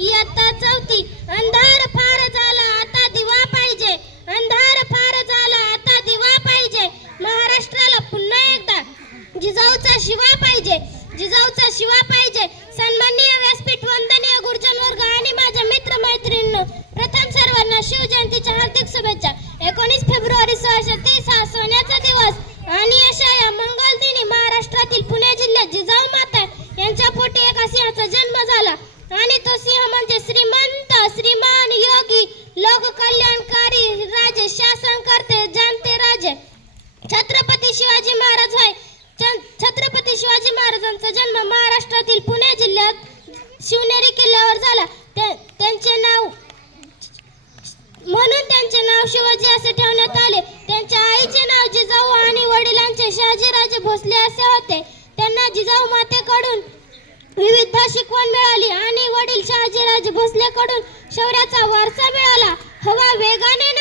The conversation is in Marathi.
इयत्ता चौथी. अंधार फार झाला आता दिवा पाहिजे, अंधार फार झाला आता दिवा पाहिजे. महाराष्ट्राला पुन्हा एकदा जिजाऊचा शिवा पाहिजे, जिजाऊचा शिवा पाहिजे. सन्माननीय व्यासपीठ, वंदनीय गुरुजन वर्ग आणि माझ्या मित्र मैत्रिणींनो, प्रथम सर्वांना शिवजयंतीच्या हार्दिक शुभेच्छा. 19 फेब्रुवारी 1630 हा सोन्याचा दिवस आणि अशा या मंगल दिनी महाराष्ट्रातील पुणे जिल्ह्यात जिजाऊ माता यांच्या पोटी एका सिंहाचा जन्म झाला आणि तो सिंह म्हणजे श्रीमंत, श्रीमान, योगी, लोक कल्याणकारी राजे, शासन करते जानते राजे छत्रपती शिवाजी महाराज आहे. छत्रपती शिवाजी महाराजांचा जन्म महाराष्ट्रातील पुणे जिल्ह्यात शिवनेरी किल्ल्यावर झाला. त्यांचे नाव म्हणून त्यांचे नाव शिवाजी असे ठेवण्यात आले. त्यांच्या आईचे नाव जिजाऊ आणि वडिलांचे शहाजीराजे भोसले असे होते. त्यांना जिजाऊ मातेकडून विविध शिकवण मिळाली आणि वडील शहाजीराजे भोसलेकडून शौर्याचा वारसा मिळाला. हवा वेगाने